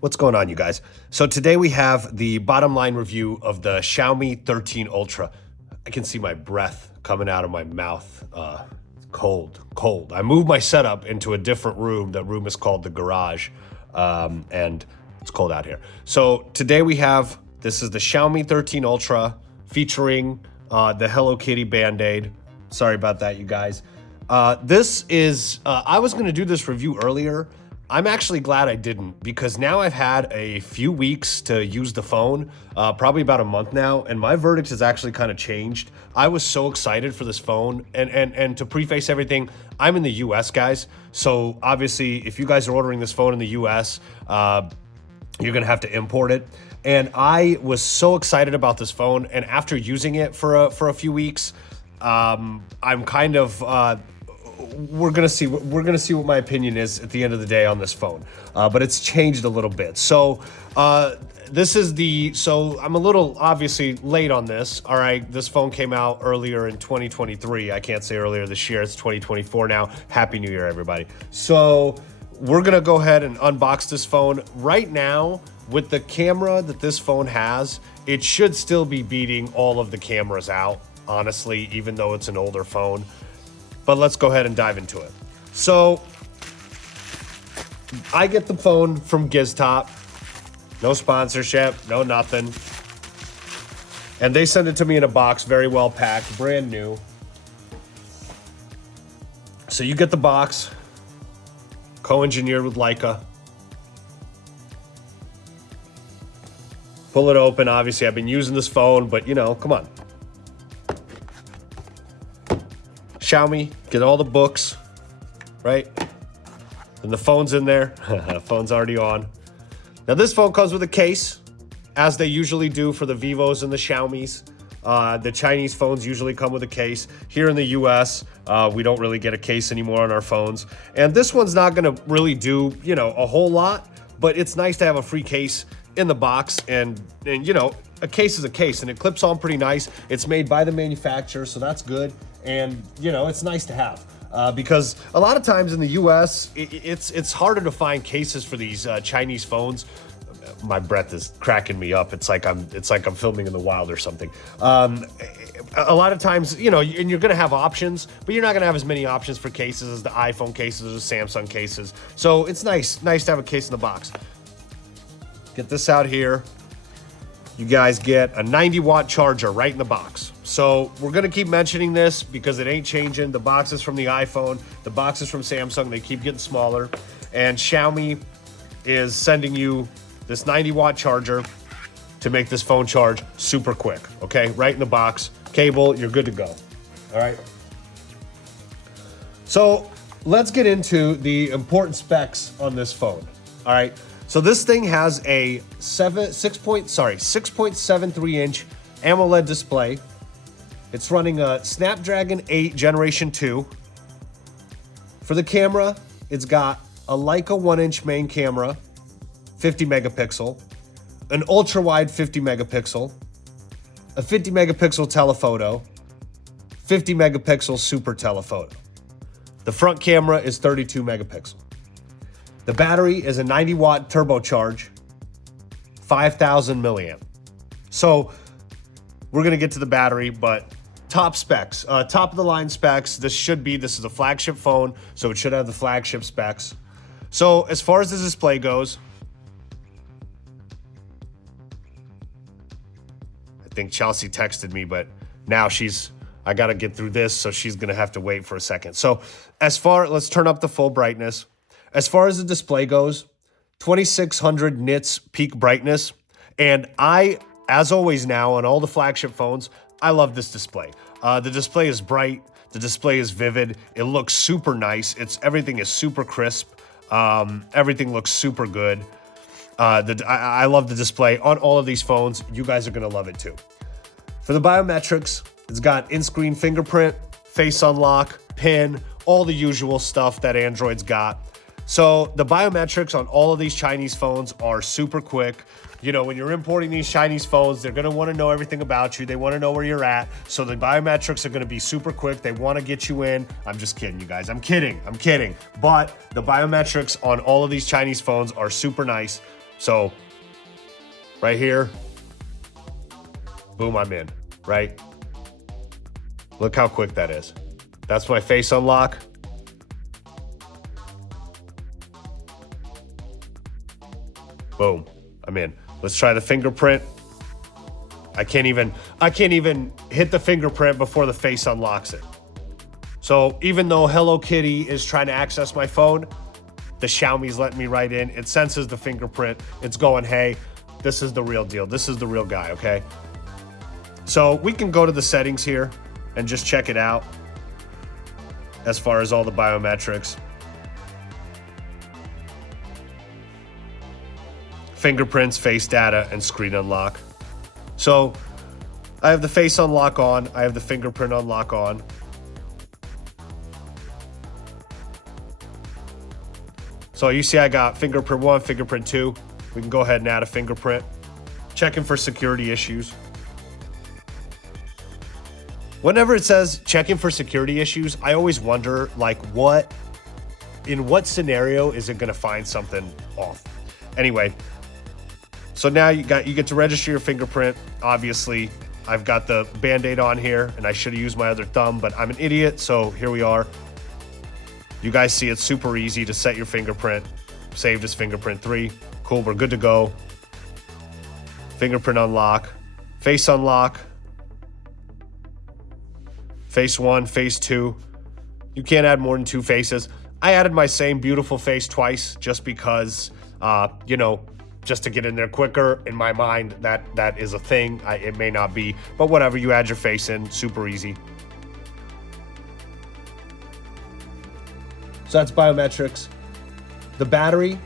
What's going on, you guys? So today we have the bottom line review of the Xiaomi 13 Ultra. I can see my breath coming out of my mouth. Cold. I moved my setup into a different room. That room is called the garage, and it's cold out here. So today we have, this is the Xiaomi 13 Ultra featuring the Hello Kitty Band-Aid. Sorry about that, you guys. This is, I was gonna do this review earlier. I'm actually glad I didn't, because now I've had a few weeks to use the phone, probably about a month now, and my verdict has actually kind of changed. I was so excited for this phone, and to preface everything, I'm in the US, guys. So obviously, if you guys are ordering this phone in the US, you're gonna have to import it. And I was so excited about this phone, and after using it for a few weeks, I'm kind of we're gonna see what my opinion is at the end of the day on this phone, but it's changed a little bit. So so I'm a little obviously late on this. All right, this phone came out earlier in 2023. I can't say earlier this year. It's 2024 now. Happy New Year, everybody. So we're gonna go ahead and unbox this phone right now. With the camera that this phone has, it should still be beating all of the cameras out, honestly, even though it's an older phone. But let's go ahead and dive into it. So I get the phone from GizTop. No sponsorship, no nothing. And they send it to me in a box, very well packed, brand new. So you get the box, co-engineered with Leica. Pull it open. Obviously, I've been using this phone, but you know, come on. Xiaomi, get all the books, right? And the phone's in there. Phone's already on. Now this phone comes with a case, as they usually do for the Vivos and the Xiaomis. The Chinese phones usually come with a case. Here in the US, we don't really get a case anymore on our phones. And this one's not gonna really do, you know, a whole lot, but it's nice to have a free case in the box, and you know, a case is a case, and it clips on pretty nice. It's made by the manufacturer, so that's good. And you know, it's nice to have because a lot of times in the US, it's harder to find cases for these Chinese phones. My breath is cracking me up. It's like I'm filming in the wild or something. A lot of times, you know, and you're gonna have options, but you're not gonna have as many options for cases as the iPhone cases or the Samsung cases. So it's nice to have a case in the box. Get this out here. You guys get a 90-watt charger right in the box. So we're gonna keep mentioning this because it ain't changing. The box is from the iPhone, the box is from Samsung, they keep getting smaller. And Xiaomi is sending you this 90-watt charger to make this phone charge super quick, okay? Right in the box, cable, you're good to go, all right? So let's get into the important specs on this phone, all right? So this thing has a 6.73 inch AMOLED display. It's running a Snapdragon 8 Generation 2. For the camera, it's got a Leica 1-inch main camera, 50 megapixel, an ultra-wide 50 megapixel, a 50 megapixel telephoto, 50 megapixel super telephoto. The front camera is 32 megapixel. The battery is a 90-watt turbocharge, 5,000 milliamp. So we're gonna get to the battery, but top specs, top of the line specs. This is a flagship phone, so it should have the flagship specs. So as far as the display goes, I think Chelsea texted me, but now I gotta get through this, so she's gonna have to wait for a second. So let's turn up the full brightness. As far as the display goes, 2600 nits peak brightness. And as always now on all the flagship phones, I love this display. The display is bright. The display is vivid. It looks super nice. Everything is super crisp. Everything looks super good. I love the display on all of these phones. You guys are gonna love it too. For the biometrics, it's got in-screen fingerprint, face unlock, PIN, all the usual stuff that Android's got. So the biometrics on all of these Chinese phones are super quick. You know, when you're importing these Chinese phones, they're gonna wanna know everything about you. They wanna know where you're at. So the biometrics are gonna be super quick. They wanna get you in. I'm just kidding, you guys. I'm kidding. But the biometrics on all of these Chinese phones are super nice. So right here, boom, I'm in, right? Look how quick that is. That's my face unlock. Boom, I'm in. Let's try the fingerprint. I can't even hit the fingerprint before the face unlocks it. So even though Hello Kitty is trying to access my phone, the Xiaomi's letting me right in. It senses the fingerprint. It's going, hey, this is the real deal. This is the real guy, okay? So we can go to the settings here and just check it out as far as all the biometrics. Fingerprints, face data, and screen unlock. So I have the face unlock on. I have the fingerprint unlock on. So you see I got fingerprint 1, fingerprint 2. We can go ahead and add a fingerprint. Checking for security issues. Whenever it says checking for security issues, I always wonder, like, in what scenario is it going to find something off? Anyway, so now you get to register your fingerprint. Obviously, I've got the Band-Aid on here, and I should have used my other thumb, but I'm an idiot, so here we are. You guys see it's super easy to set your fingerprint. Saved as fingerprint 3. Cool, we're good to go. Fingerprint unlock. Face unlock. Face 1, face 2. You can't add more than 2 faces. I added my same beautiful face twice just because, just to get in there quicker. In my mind, that is a thing. It may not be, but whatever. You add your face in, super easy. So that's biometrics. The battery,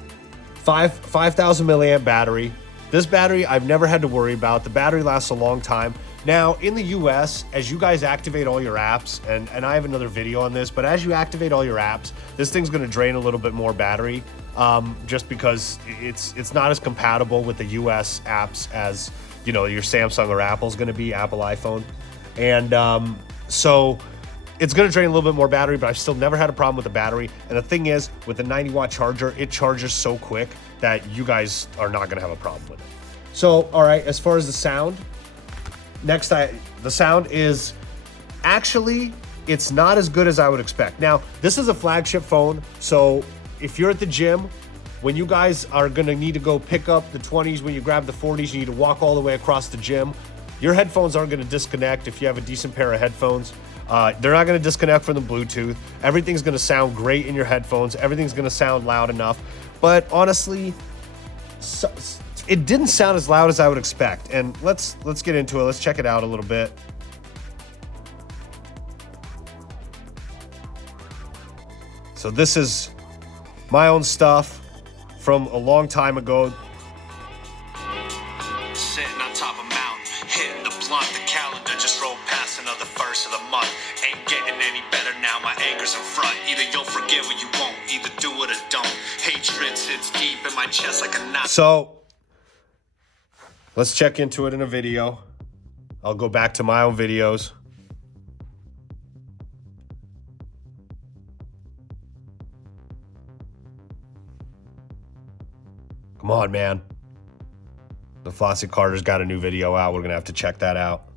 5,000 milliamp battery. This battery I've never had to worry about. The battery lasts a long time. Now, in the US, as you guys activate all your apps, and I have another video on this, but as you activate all your apps, this thing's gonna drain a little bit more battery, just because it's not as compatible with the US apps as, your Samsung or Apple's gonna be, Apple iPhone. And so it's gonna drain a little bit more battery, but I've still never had a problem with the battery. And the thing is, with the 90-watt charger, it charges so quick that you guys are not gonna have a problem with it. So, all right, as far as the sound, the sound is actually, it's not as good as I would expect. Now, this is a flagship phone, so if you're at the gym, when you guys are gonna need to go pick up the 20s, when you grab the 40s, you need to walk all the way across the gym, your headphones aren't gonna disconnect if you have a decent pair of headphones. They're not gonna disconnect from the Bluetooth. Everything's gonna sound great in your headphones. Everything's gonna sound loud enough. But honestly, it didn't sound as loud as I would expect. And let's get into it. Let's check it out a little bit. So this is my own stuff from a long time ago. Sitting on top of a mountain, hitting the blunt, the calendar just rolled past another first of the month. Ain't getting any better now, my anger's in front. Either you'll forgive or you won't, either do it or don't. Hatred sits deep in my chest like a knot. So let's check into it in a video. I'll go back to my own videos. Come on, man. The Flossie Carter's got a new video out. We're gonna have to check that out.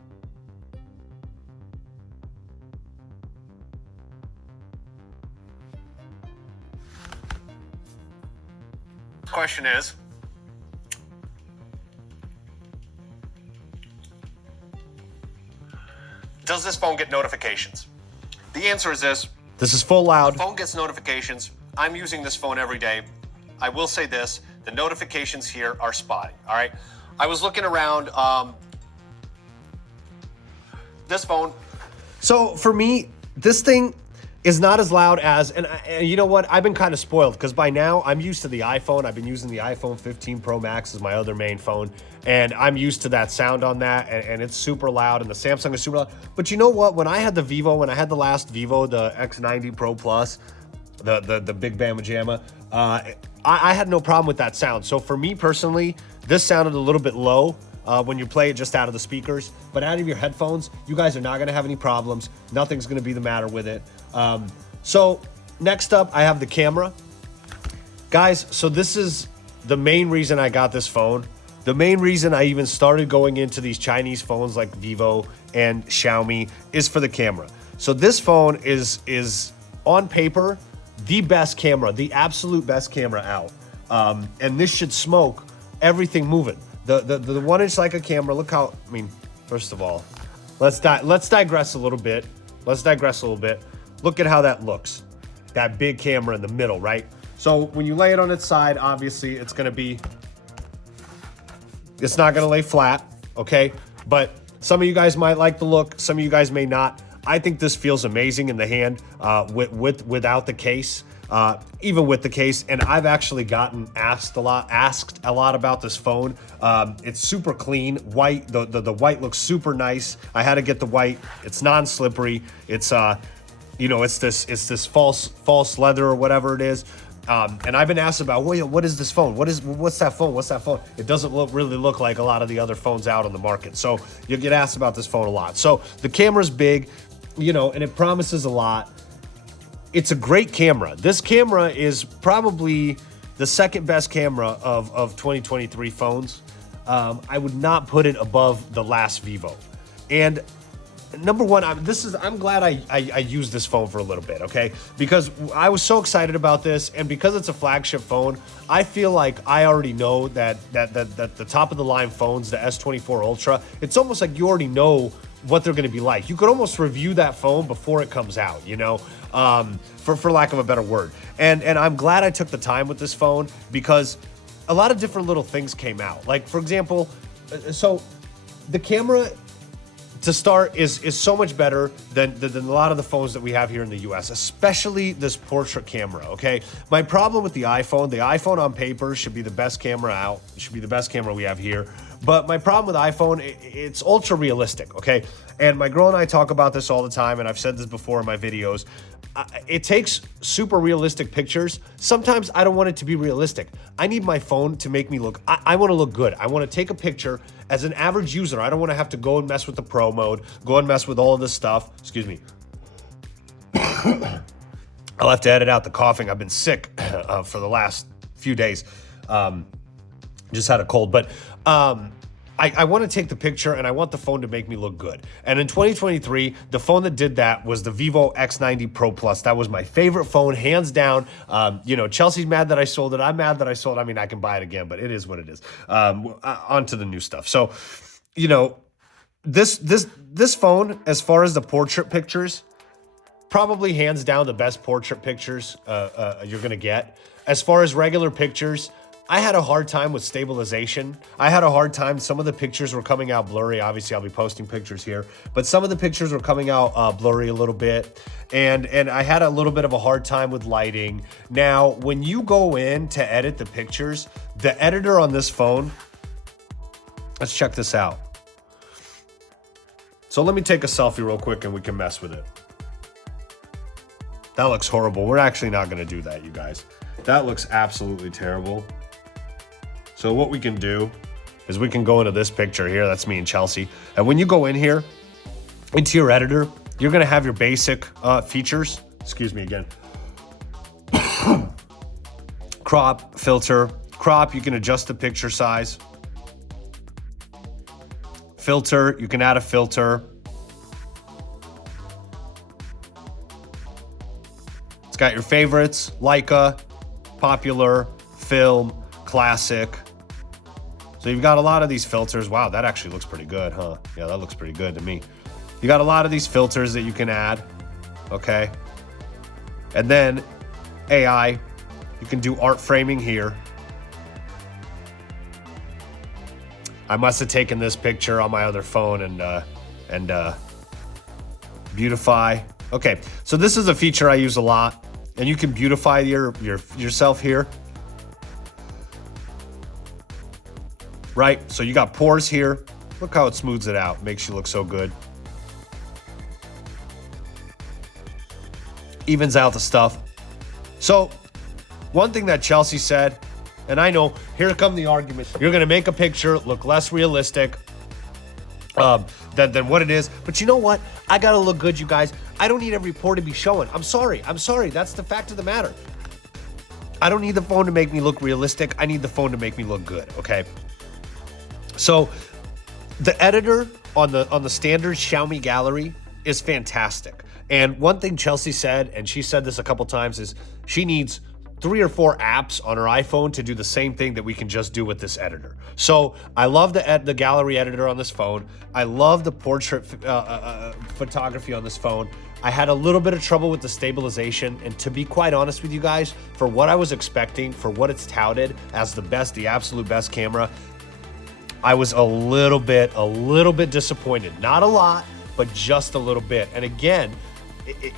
Question is, does this phone get notifications? The answer is this. This is full loud. The phone gets notifications. I'm using this phone every day. I will say this, the notifications here are spotty, all right? I was looking around this phone. So for me, this thing is not as loud as, and you know what? I've been kind of spoiled because by now I'm used to the iPhone. I've been using the iPhone 15 Pro Max as my other main phone, and I'm used to that sound on that, and it's super loud, and the Samsung is super loud. But you know what? When I had the last Vivo, the X90 Pro Plus, the Big Bama Jamma, I had no problem with that sound. So for me personally, this sounded a little bit low when you play it just out of the speakers, but out of your headphones, you guys are not gonna have any problems. Nothing's gonna be the matter with it. So next up, I have the camera. Guys, so this is the main reason I got this phone, the main reason I even started going into these Chinese phones like Vivo and Xiaomi is for the camera. So this phone is on paper the best camera, the absolute best camera out. And this should smoke everything moving. The 1-inch Leica camera, look how, I mean, first of all, let's digress a little bit. Look at how that looks. That big camera in the middle, right? So when you lay it on its side, obviously it's not gonna lay flat, okay? But some of you guys might like the look, some of you guys may not. I think this feels amazing in the hand without the case, even with the case. And I've actually gotten asked a lot about this phone. It's super clean, white. The white looks super nice. I had to get the white. It's non-slippery. It's it's this false leather or whatever it is. And I've been asked about, well, what is this phone? What's that phone? What's that phone? It doesn't really look like a lot of the other phones out on the market. So you'll get asked about this phone a lot. So the camera's big, and it promises a lot. It's a great camera. This camera is probably the second best camera of 2023 phones. I would not put it above the last Vivo. And number one, I'm glad I used this phone for a little bit, okay? Because I was so excited about this, and because it's a flagship phone, I feel like I already know that the top of the line phones, the S24 Ultra, it's almost like you already know what they're gonna be like. You could almost review that phone before it comes out, for lack of a better word. And I'm glad I took the time with this phone because a lot of different little things came out. Like, for example, so the camera, to start, is so much better than a lot of the phones that we have here in the US, especially this portrait camera, okay? My problem with the iPhone on paper should be the best camera out. It should be the best camera we have here. But my problem with iPhone, it's ultra realistic, okay? And my girl and I talk about this all the time, and I've said this before in my videos. It takes super realistic pictures. Sometimes I don't want it to be realistic. I need my phone to make me look, I want to look good. I want to take a picture as an average user. I don't want to have to go and mess with the pro mode, go and mess with all of this stuff. Excuse me. I'll have to edit out the coughing. I've been sick for the last few days. Just had a cold, but I want to take the picture and I want the phone to make me look good. And in 2023, the phone that did that was the Vivo X90 Pro Plus. That was my favorite phone, hands down. Chelsea's mad that I sold it. I'm mad that I sold it. I mean, I can buy it again, but it is what it is. On to the new stuff. So, this phone, as far as the portrait pictures, probably hands down the best portrait pictures you're gonna get. As far as regular pictures, I had a hard time with stabilization. I had a hard time. Some of the pictures were coming out blurry. Obviously, I'll be posting pictures here, but some of the pictures were coming out blurry a little bit. And I had a little bit of a hard time with lighting. Now, when you go in to edit the pictures, the editor on this phone, let's check this out. So let me take a selfie real quick and we can mess with it. That looks horrible. We're actually not gonna do that, you guys. That looks absolutely terrible. So what we can do is we can go into this picture here. That's me and Chelsea. And when you go in here, into your editor, you're gonna have your basic features. Excuse me again. Crop, filter. Crop, you can adjust the picture size. Filter, you can add a filter. It's got your favorites, Leica, popular, film, classic. So you've got a lot of these filters. Wow, that actually looks pretty good, huh? Yeah, that looks pretty good to me. You got a lot of these filters that you can add, okay? And then AI, you can do art framing here. I must have taken this picture on my other phone and beautify. Okay, so this is a feature I use a lot, and you can beautify yourself here. Right, so you got pores here. Look how it smooths it out, makes you look so good. Evens out the stuff. So, one thing that Chelsea said, and I know, here come the arguments. You're gonna make a picture look less realistic than what it is. But you know what? I gotta look good, you guys. I don't need every pore to be showing. I'm sorry. That's the fact of the matter. I don't need the phone to make me look realistic. I need the phone to make me look good, okay? So the editor on the standard Xiaomi gallery is fantastic. And one thing Chelsea said, and she said this a couple times, is she needs 3 or 4 apps on her iPhone to do the same thing that we can just do with this editor. So I love the gallery editor on this phone. I love the portrait photography on this phone. I had a little bit of trouble with the stabilization, and to be quite honest with you guys, for what I was expecting, for what it's touted as the absolute best camera, I was a little bit disappointed. Not a lot, but just a little bit. And again,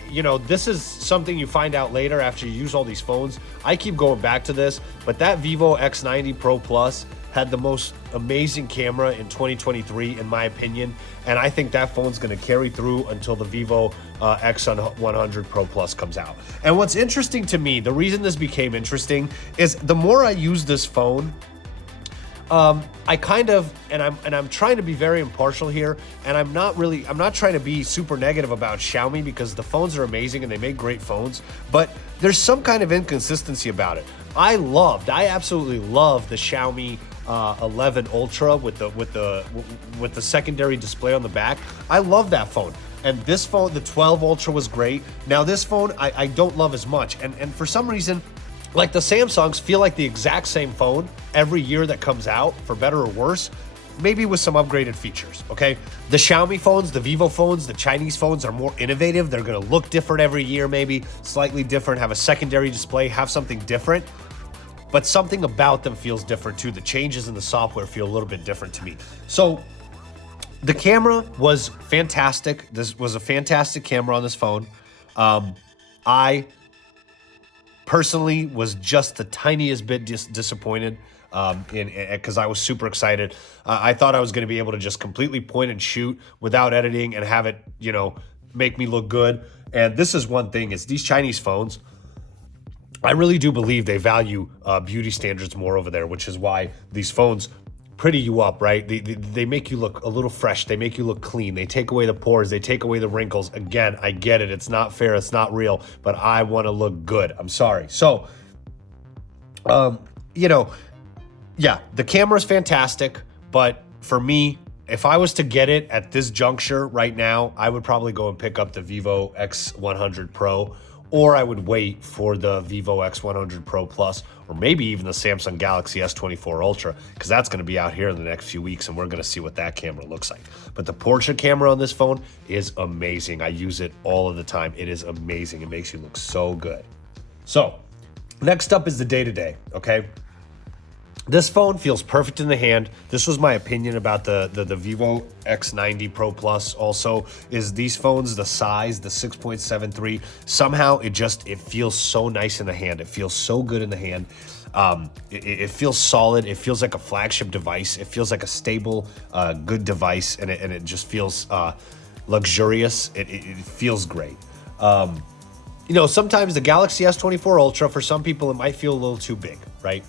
you know, this is something you find out later after you use all these phones. I keep going back to this, but that Vivo X90 Pro Plus had the most amazing camera in 2023, in my opinion. And I think that phone's going to carry through until the Vivo X100 Pro Plus comes out. And what's interesting to me, the reason this became interesting is the more I use this phone, I kind of, and I'm trying to be very impartial here, and I'm not trying to be super negative about Xiaomi because the phones are amazing and they make great phones, but there's some kind of inconsistency about it. I absolutely loved the Xiaomi 11 Ultra with the secondary display on the back. I love that phone. And this phone, the 12 Ultra, was great. Now this phone, I don't love as much, and for some reason, like the Samsungs feel like the exact same phone every year that comes out, for better or worse, maybe with some upgraded features, okay? The Xiaomi phones, the Vivo phones, the Chinese phones are more innovative. They're gonna look different every year, maybe slightly different, have a secondary display, have something different, but something about them feels different too. The changes in the software feel a little bit different to me. So the camera was fantastic. This was a fantastic camera on this phone. I personally was just the tiniest bit disappointed because I was super excited. I thought I was going to be able to just completely point and shoot without editing and have it, you know, make me look good. And this is one thing, is these Chinese phones, I really do believe they value beauty standards more over there, which is why these phones pretty you up, right? They make you look a little fresh. They make you look clean. They take away the pores. They take away the wrinkles. Again, I get it. It's not fair. It's not real, but I want to look good. I'm sorry. So, you know, yeah, the camera's fantastic, but for me, if I was to get it at this juncture right now, I would probably go and pick up the Vivo X100 Pro, or I would wait for the Vivo X100 Pro Plus, or maybe even the Samsung Galaxy S24 Ultra, because that's going to be out here in the next few weeks, and we're going to see what that camera looks like. But the portrait camera on this phone is amazing. I use it all of the time. It is amazing. It makes you look so good. So, next up is the day-to-day, okay? This phone feels perfect in the hand. This was my opinion about the Vivo X90 Pro Plus also, is these phones, the size, the 6.73, somehow it feels so nice in the hand. It feels so good in the hand. It feels solid. It feels like a flagship device. It feels like a stable, good device, and it just feels luxurious. It feels great. You know, sometimes the Galaxy S24 Ultra, for some people, it might feel a little too big, right?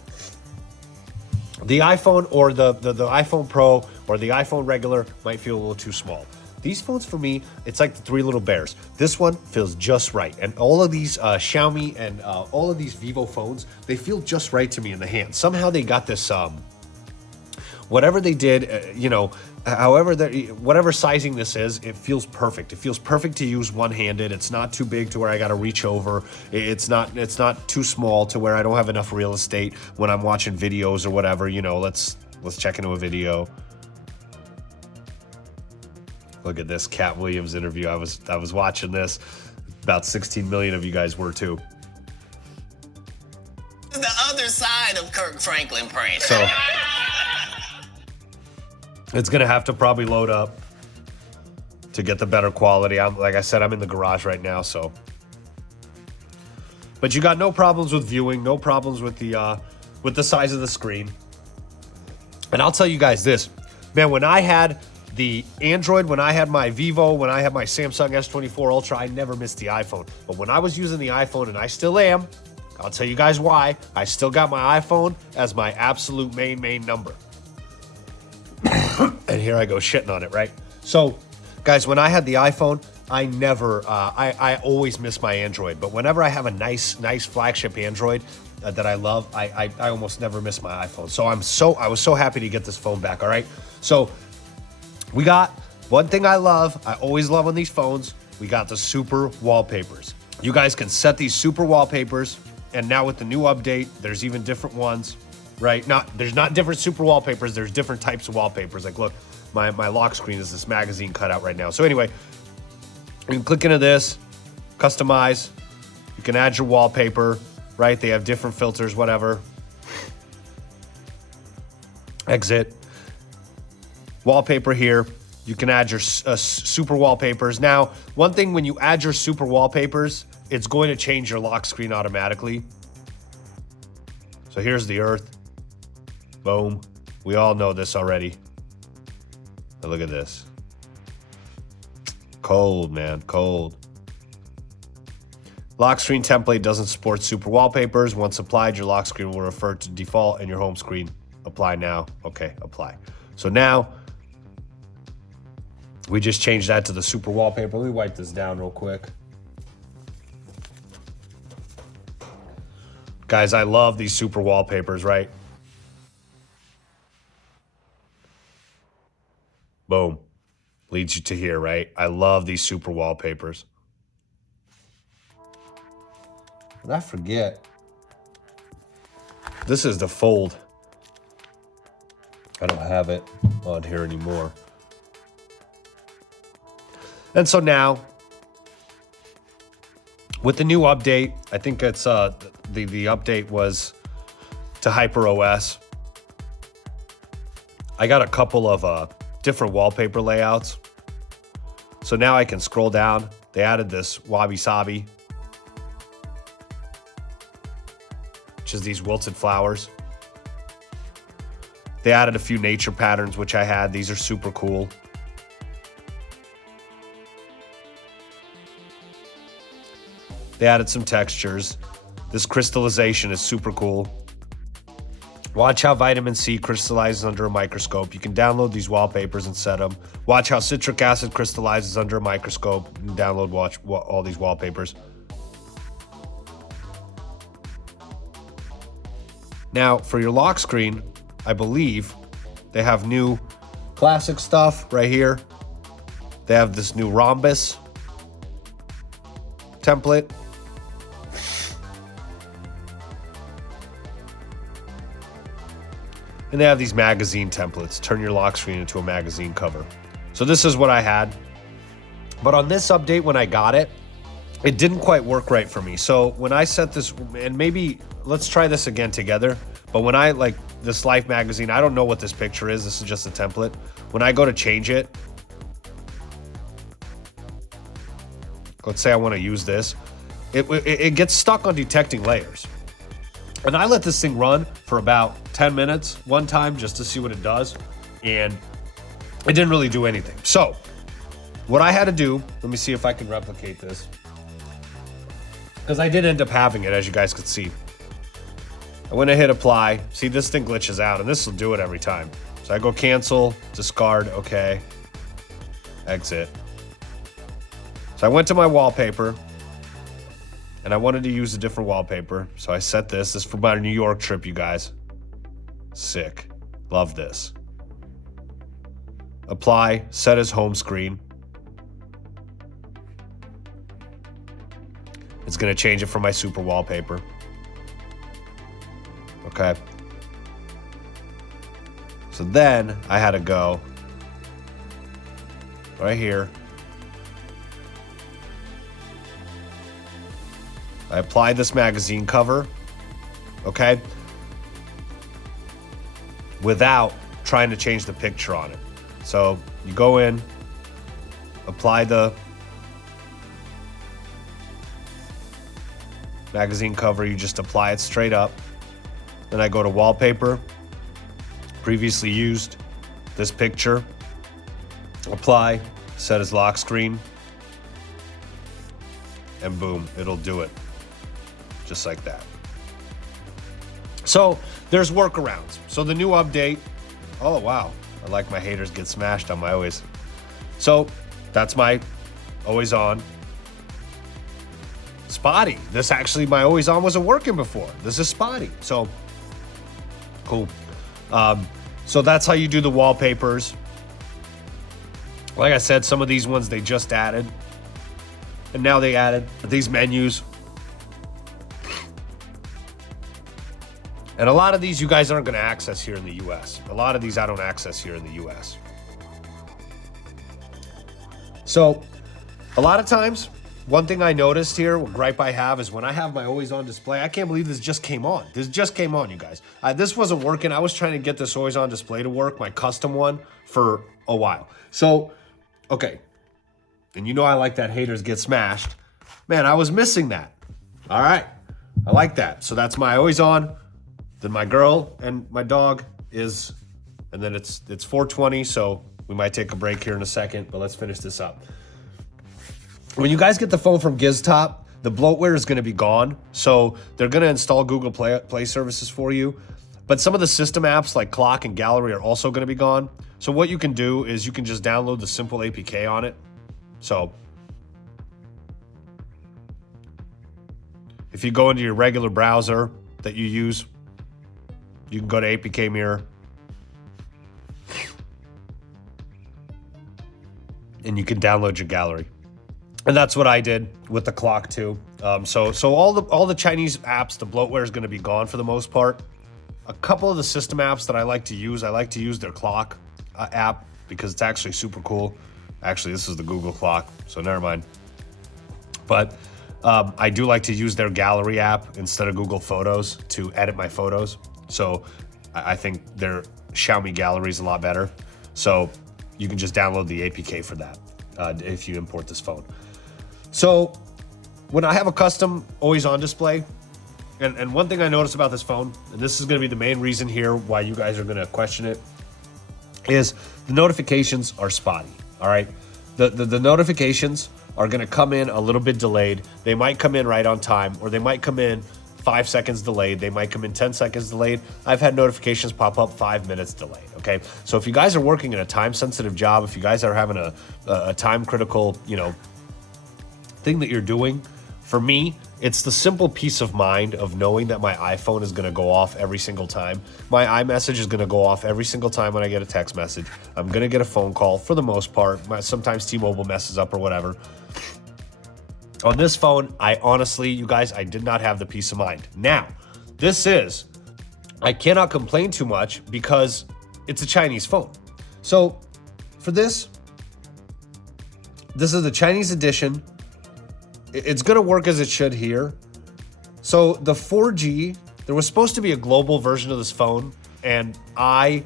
The iPhone or the iPhone Pro or the iPhone regular might feel a little too small. These phones, for me, it's like the three little bears. This one feels just right. And all of these Xiaomi and all of these Vivo phones, they feel just right to me in the hand. Somehow they got this, whatever they did, you know, whatever sizing this is, it feels perfect. It feels perfect to use one-handed. It's not too big to where I got to reach over. It's not too small to where I don't have enough real estate when I'm watching videos or whatever. You know, let's check into a video. Look at this Cat Williams interview. I was watching this. About 16 million of you guys were too. The other side of Kirk Franklin praying. So it's gonna have to probably load up to get the better quality. Like I said, I'm in the garage right now, so. But you got no problems with viewing, no problems with the size of the screen. And I'll tell you guys this, man, when I had the Android, when I had my Vivo, when I had my Samsung S24 Ultra, I never missed the iPhone. But when I was using the iPhone, and I still am, I'll tell you guys why, I still got my iPhone as my absolute main number. And here I go shitting on it, right? So, guys, when I had the iPhone, I always miss my Android. But whenever I have a nice flagship Android, that I love. I almost never miss my iPhone. So I was so happy to get this phone back. All right. So we got one thing I love. I always love on these phones. We got the super wallpapers. You guys can set these super wallpapers, and now with the new update, there's even different ones, right? There's not different super wallpapers. There's different types of wallpapers. Like, look, my lock screen is this magazine cutout right now. So anyway, you can click into this, customize. You can add your wallpaper, right? They have different filters, whatever. Exit. Wallpaper here. You can add your super wallpapers. Now, one thing, when you add your super wallpapers, it's going to change your lock screen automatically. So here's the Earth. Boom. We all know this already. Now look at this. Cold, man, cold. Lock screen template doesn't support super wallpapers. Once applied, your lock screen will refer to default and your home screen. Apply now. Okay, apply. So now, we just changed that to the super wallpaper. Let me wipe this down real quick. Guys, I love these super wallpapers, right? Boom. Leads you to here, right? I love these super wallpapers. Did I forget? This is the Fold. I don't have it on here anymore. And so now, with the new update, I think it's the update was to HyperOS. I got a couple of different wallpaper layouts. So now I can scroll down. They added this wabi-sabi, which is these wilted flowers. They added a few nature patterns, which I had. These are super cool. They added some textures. This crystallization is super cool. Watch how vitamin C crystallizes under a microscope. You can download these wallpapers and set them. Watch how citric acid crystallizes under a microscope. You can download, watch all these wallpapers. Now, for your lock screen, I believe they have new classic stuff right here. They have this new rhombus template. And they have these magazine templates. Turn your lock screen into a magazine cover. So this is what I had. But on this update, when I got it, it didn't quite work right for me. So when I set this, and maybe let's try this again together. But when I, like this Life magazine, I don't know what this picture is. This is just a template. When I go to change it, let's say I want to use this, it gets stuck on detecting layers. And I let this thing run for about 10 minutes one time just to see what it does. And it didn't really do anything. So what I had to do, let me see if I can replicate this, because I did end up having it, as you guys could see. I went and hit apply. See, this thing glitches out, and this will do it every time. So I go cancel, discard, okay, exit. So I went to my wallpaper, and I wanted to use a different wallpaper. So I set this. This is for my New York trip, you guys. Sick. Love this. Apply, set as home screen. It's going to change it for my super wallpaper. Okay. So then I had to go right here. I applied this magazine cover, okay, without trying to change the picture on it. So you go in, apply the magazine cover, you just apply it straight up. Then I go to wallpaper, previously used, this picture, apply, set as lock screen, and boom, it'll do it. Just like that. So there's workarounds. So the new update, oh wow, I like my haters get smashed on my always. So that's my always on. spotty. This actually, my always on wasn't working before. This is spotty. So cool. So that's how you do the wallpapers. Like I said, some of these ones they just added. And now they added these menus. And a lot of these you guys aren't going to access here in the US. A lot of these I don't access here in the US. So a lot of times, one thing I noticed here, what gripe I have, is when I have my always on display, I can't believe this just came on. This just came on, you guys. This wasn't working. I was trying to get this always on display to work, my custom one, for a while. So, okay. And you know I like that haters get smashed. Man, I was missing that. All right. I like that. So that's my always on. Then my girl and my dog is, and then it's 4:20, so we might take a break here in a second, but let's finish this up. When you guys get the phone from GizTop, the bloatware is going to be gone. So they're going to install Google Play services for you. But some of the system apps like Clock and Gallery are also going to be gone. So what you can do is you can just download the simple APK on it. So if you go into your regular browser that you use, you can go to APK Mirror. And you can download your gallery. And that's what I did with the Clock too. So all the Chinese apps, the bloatware is going to be gone for the most part. A couple of the system apps that I like to use their Clock app because it's actually super cool. Actually, this is the Google Clock, so never mind. But I do like to use their gallery app instead of Google Photos to edit my photos. So I think their Xiaomi gallery is a lot better. So you can just download the APK for that if you import this phone. So when I have a custom always on display, and one thing I noticed about this phone, and this is going to be the main reason here why you guys are going to question it, is the notifications are spotty. All right, the notifications are going to come in a little bit delayed. They might come in right on time, or they might come in 5 seconds delayed. They might come in 10 seconds delayed. I've had notifications pop up 5 minutes delayed. Okay, so if you guys are working in a time-sensitive job, if you guys are having a time-critical, thing that you're doing, for me, it's the simple peace of mind of knowing that my iPhone is going to go off every single time. My iMessage is going to go off every single time when I get a text message. I'm going to get a phone call for the most part. Sometimes T-Mobile messes up or whatever. On this phone, I honestly, you guys, I did not have the peace of mind. Now, I cannot complain too much because it's a Chinese phone. So for this is the Chinese edition. It's going to work as it should here. So the 4G, there was supposed to be a global version of this phone, and I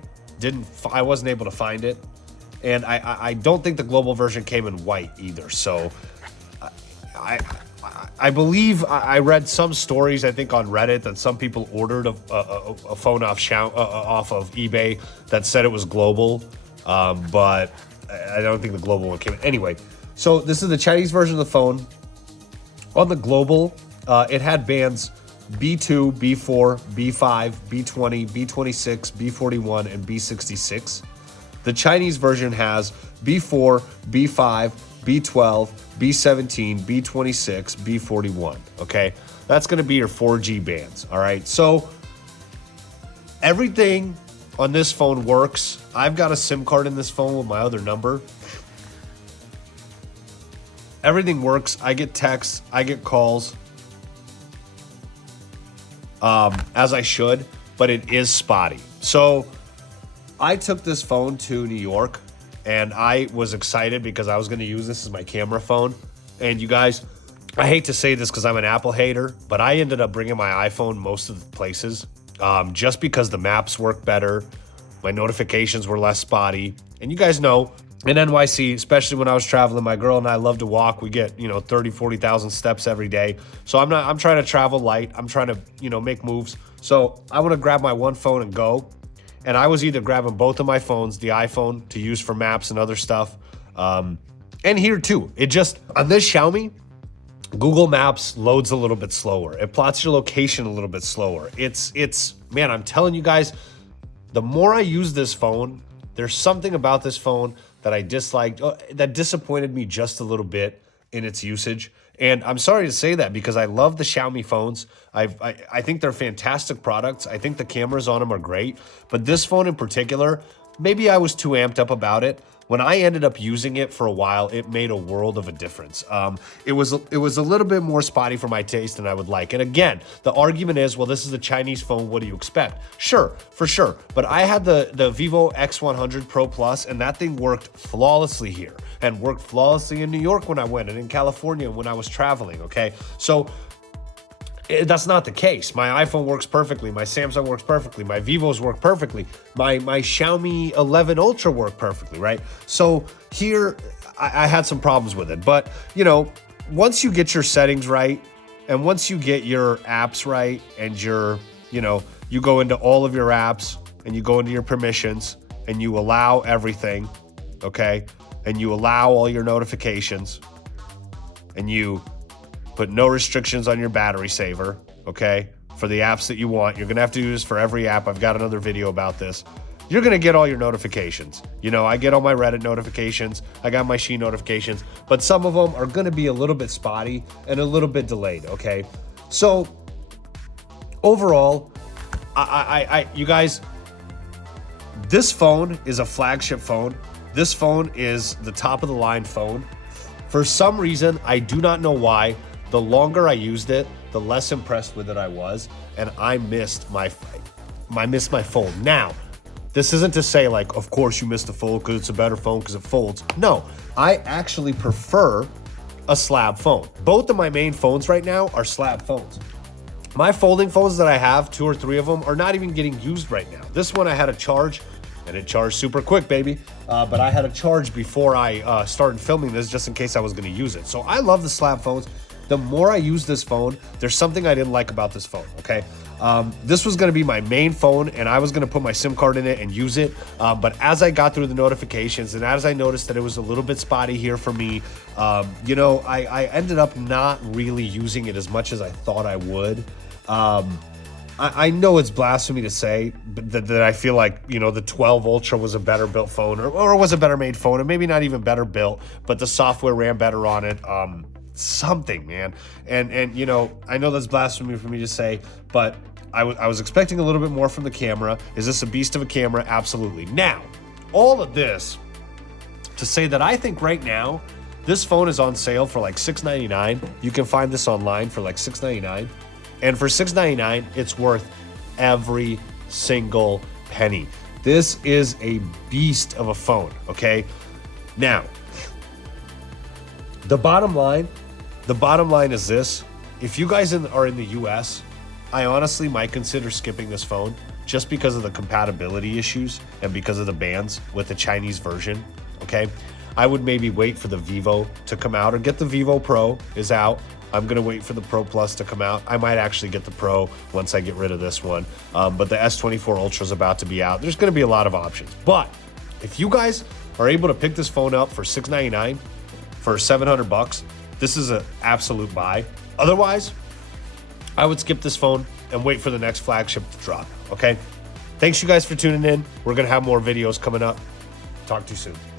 wasn't able to find it. And I don't think the global version came in white either. So I believe I read some stories, I think on Reddit, that some people ordered a phone off of eBay that said it was global. But I don't think the global one came in. Anyway, so this is the Chinese version of the phone. On the global, it had bands B2, B4, B5, B20, B26, B41, and B66. The Chinese version has B4, B5, B12, B17, B26, B41, okay? That's gonna be your 4G bands, all right? So everything on this phone works. I've got a SIM card in this phone with my other number. Everything works. I get texts, I get calls, as I should, but it is spotty. So I took this phone to New York, and I was excited because I was going to use this as my camera phone. And you guys, I hate to say this because I'm an Apple hater, but I ended up bringing my iPhone most of the places just because the maps work better, my notifications were less spotty. And you guys know, in NYC, especially when I was traveling, my girl and I love to walk. We get, 30, 40,000 steps every day. So I'm trying to travel light. I'm trying to, make moves. So I want to grab my one phone and go. And I was either grabbing both of my phones, the iPhone to use for maps and other stuff. And here too, on this Xiaomi, Google Maps loads a little bit slower. It plots your location a little bit slower. Man, I'm telling you guys, the more I use this phone, there's something about this phone that I disliked, that disappointed me just a little bit. in its usage. And I'm sorry to say that because I love the Xiaomi phones. I think they're fantastic products. I think the cameras on them are great. But this phone in particular, maybe I was too amped up about it. When I ended up using it for a while, it made a world of a difference. It was a little bit more spotty for my taste than I would like. And again, the argument is, well, this is a Chinese phone. What do you expect? Sure, for sure. But I had the Vivo X100 Pro Plus, and that thing worked flawlessly here and worked flawlessly in New York when I went and in California when I was traveling, okay? So that's not the case. My iPhone works perfectly. My Samsung works perfectly. My Vivos work perfectly. My Xiaomi 11 Ultra work perfectly, right? So here, I had some problems with it. But, you know, once you get your settings right, and once you get your apps right, and you go into all of your apps, and you go into your permissions, and you allow everything, okay? And you allow all your notifications, and you put no restrictions on your battery saver, okay? For the apps that you want. You're gonna have to do this for every app. I've got another video about this. You're gonna get all your notifications. You know, I get all my Reddit notifications. I got my Shein notifications, but some of them are gonna be a little bit spotty and a little bit delayed, okay? So overall, you guys, this phone is a flagship phone. This phone is the top of the line phone. For some reason, I do not know why, the longer I used it, the less impressed with it I was, and I missed my fold. Now, this isn't to say like, of course you missed the fold because it's a better phone because it folds. No, I actually prefer a slab phone. Both of my main phones right now are slab phones. My folding phones that I have, 2 or 3 of them, are not even getting used right now. This one I had a charge, and it charged super quick, baby. But I had a charge before I started filming this just in case I was gonna use it. So I love the slab phones. The more I use this phone, there's something I didn't like about this phone, okay? This was gonna be my main phone, and I was gonna put my SIM card in it and use it. But as I got through the notifications, and as I noticed that it was a little bit spotty here for me, you know, I ended up not really using it as much as I thought I would. I know it's blasphemy to say that I feel like, you know, the 12 Ultra was a better built phone or was a better made phone, and maybe not even better built, but the software ran better on it. Something, man. And you know, I know that's blasphemy for me to say, but I was expecting a little bit more from the camera. Is this a beast of a camera? Absolutely. Now, all of this to say that I think right now, this phone is on sale for like $699. You can find this online for like $699. And for $699, it's worth every single penny. This is a beast of a phone, okay? Now, the bottom line is this. If you guys are in the US, I honestly might consider skipping this phone just because of the compatibility issues and because of the bans with the Chinese version, okay? I would maybe wait for the Vivo to come out, or get the Vivo Pro is out. I'm gonna wait for the Pro Plus to come out. I might actually get the Pro once I get rid of this one. But the S24 Ultra is about to be out. There's gonna be a lot of options. But if you guys are able to pick this phone up for $699 for $700, this is an absolute buy. Otherwise, I would skip this phone and wait for the next flagship to drop, okay? Thanks you guys for tuning in. We're gonna have more videos coming up. Talk to you soon.